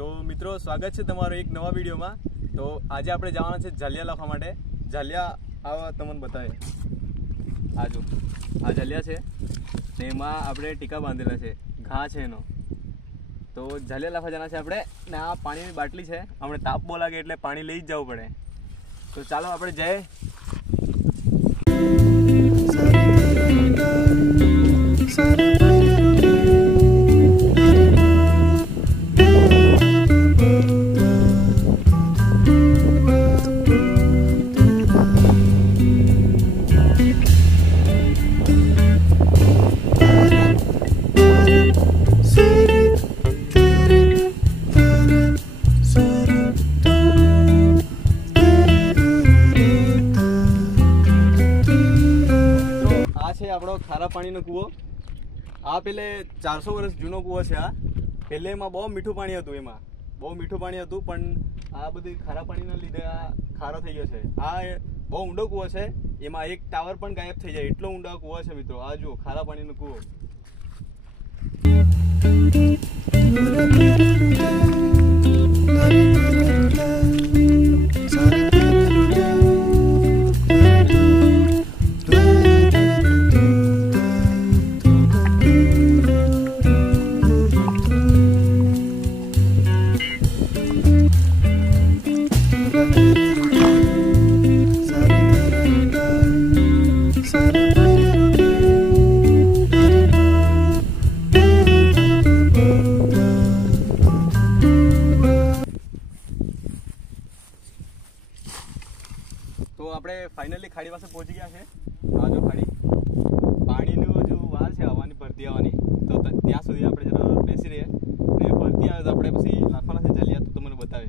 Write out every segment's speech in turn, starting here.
તો મિત્રો સ્વાગત છે તમારો એક નવા વિડીયોમાં। તો આજે આપણે જવાના છે ઝાલિયા લાખવા માટે। ઝાલિયા આવા તમને બતાવે, આ જો આ ઝાલિયા છે ને એમાં આપણે ટીકા બાંધેલા છે, ઘા છે એનો। તો ઝાલિયા લાખવા જવાના છે આપણે ને આ પાણીની બાટલી છે, હમણાં તાપ બહુ લાગે એટલે પાણી લઈ જ જવું પડે। તો ચાલો આપણે જઈએ। આપણો ખારા પાણીનો કૂવો, આ પેલે 400 વર્ષ જૂનો કૂવો છે। આ પહેલે એમાં બહુ મીઠું પાણી હતું, એમાં બહુ મીઠું પાણી હતું, પણ આ બધી ખારા પાણીના લીધે આ ખારો થઈ ગયો છે। આ બહુ ઊંડો કૂવો છે, એમાં એક ટાવર પણ ગાયબ થઈ જાય એટલો ઊંડો કૂવો છે મિત્રો। આ જુઓ ખારા પાણીનો કૂવો। તો આપણે ફાઇનલી ખાડી પાસે પહોંચી ગયા છે। આ જો ખાડી, પાણીનું જો વાર છે આવવાની, ભરતી આવવાની, તો ત્યાં સુધી આપણે જરા બેસી રહીએ ને ભરતી આવે તો આપણે પછી લાખવાના છે ઝાલિયા, તો તમને બતાવે।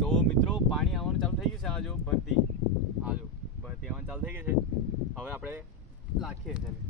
તો મિત્રો પાણી આવવાનું ચાલુ થઈ ગયું છે, આ જો ભરતી, આ જો ભરતી આવવાનું ચાલુ થઈ ગઈ છે। હવે આપણે લાખીએ ઝાલિયા।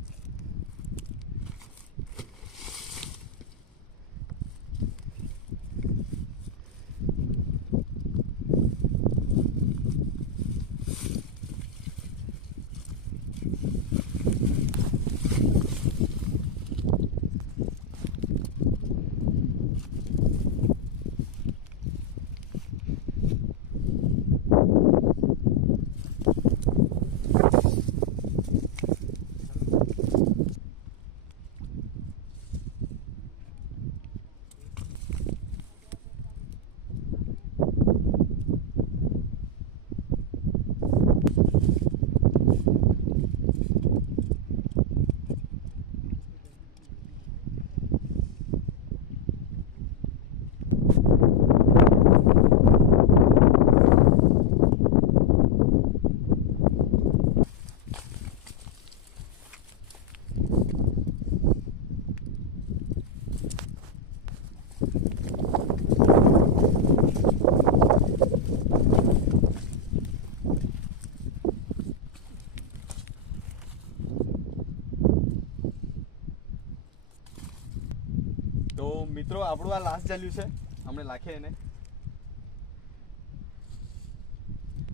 તો મિત્રો આપણું આ લાસ્ટ ઝાલ્યું છે, આપણે લાખીએ એને,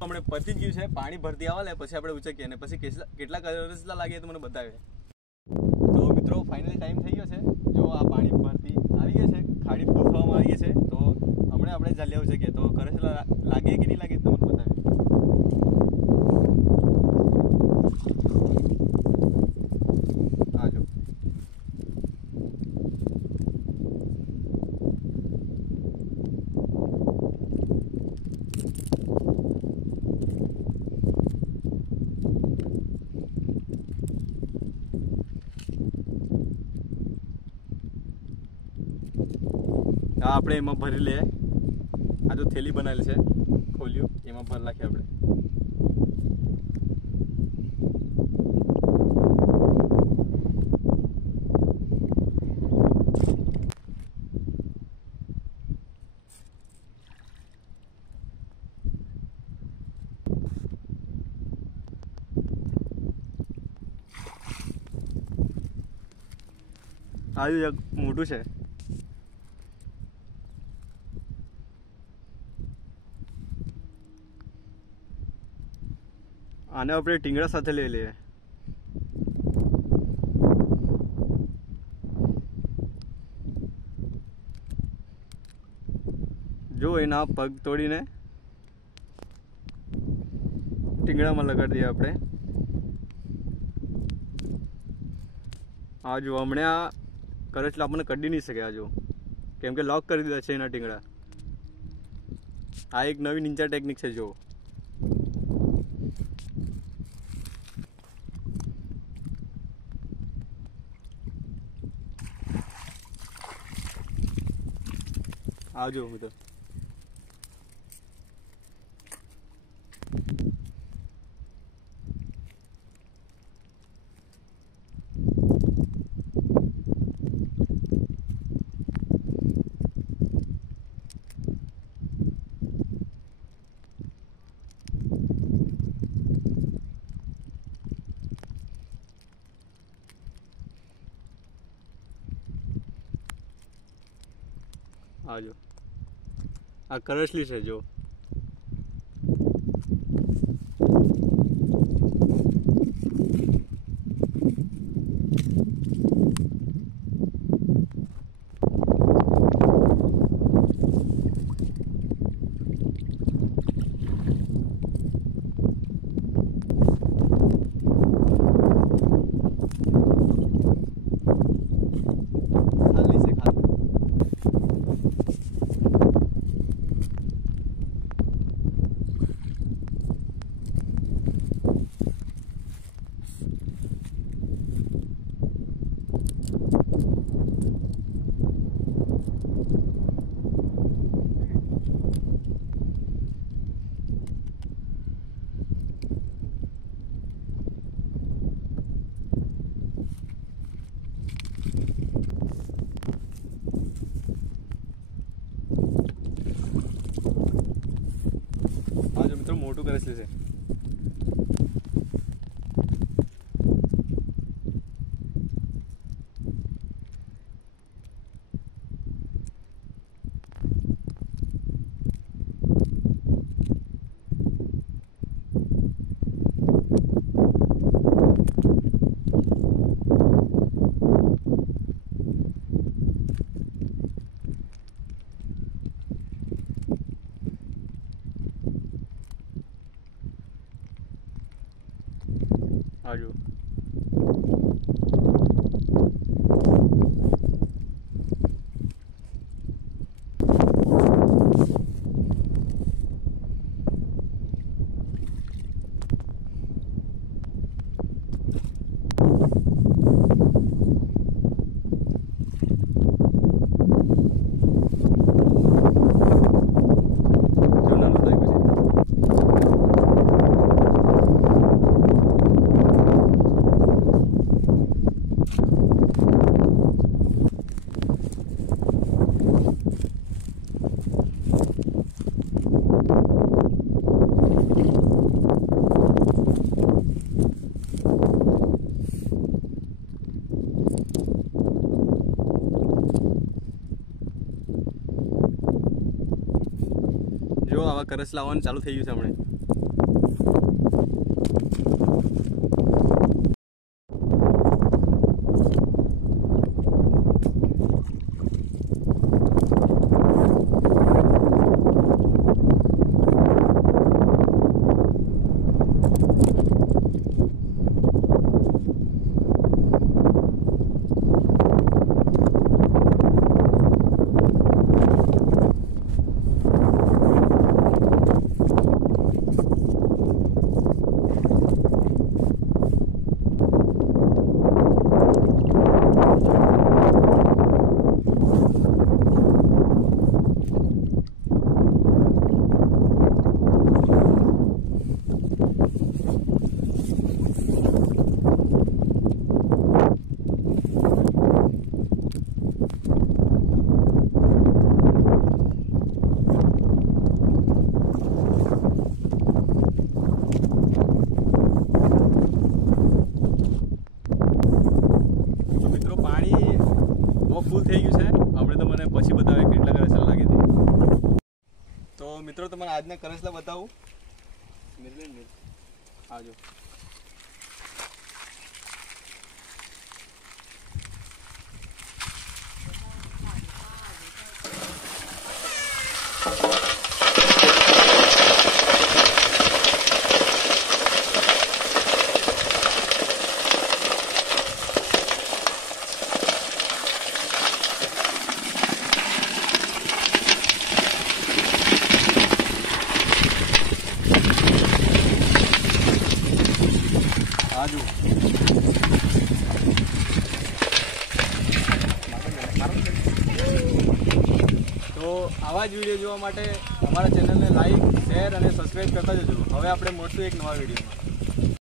આપણે પતી જ ગયું છે। પાણી ભરતી આવે પછી આપણે ઉચકીએ અને પછી કેટલા કલરસલા લાગે તો મને બતાવે। તો મિત્રો ફાઇનલી ટાઈમ થઈ ગયો છે, જો આ પાણી ભરતી આવી ગઈ છે, ખાડી ફૂલ થવામાં આવી ગઈ છે। તો હમણાં આપણે ઝાલિયા ઉચકીએ તો કલરસલા લાગે કે નહીં લાગે તો મને બતાવે। આ જો આપણે એમાં ભરી લઈએ। આ જો થેલી બનાવેલી છે, ખોલ્યું એમાં ભરી નાખીએ આપણે। આવ્યું એક મોટું છે, આને આપણે ટીંગડા સાથે લઈ લઈએ। જો એના પગ તોડીને ટીંગડામાં લગાડી દઈએ આપણે. આ જો હમણાં કરચલા આપણને કઢી નહીં શકે. આ જો કેમ કે લોક કરી દીધા છે એના ટીંગડા. આ એક નવી નિંજા ટેકનિક છે. જો આવજો મિત્રો. આવજો. આ કરચલી છે. જો ખાલી છે. ખાલી મિત્રો મોટું કરચલી છે. આવજો. જો આવા કરચલા આવવાનું ચાલુ થઈ ગયું છે હમણાં. ફૂલ થઈ ગયું છે. આપણે તો મને પછી બતાવે કેટલા કરચલા લાગે છે. તો મિત્રો તમને આજના કરચલા બતાવું. આવજો. તો આવા જ વિડીયો જોવા માટે અમારા ચેનલને લાઈક, શેર અને સબસ્ક્રાઈબ કરતા જજો. હવે આપણે મળશું એક નવા વિડીયોમાં.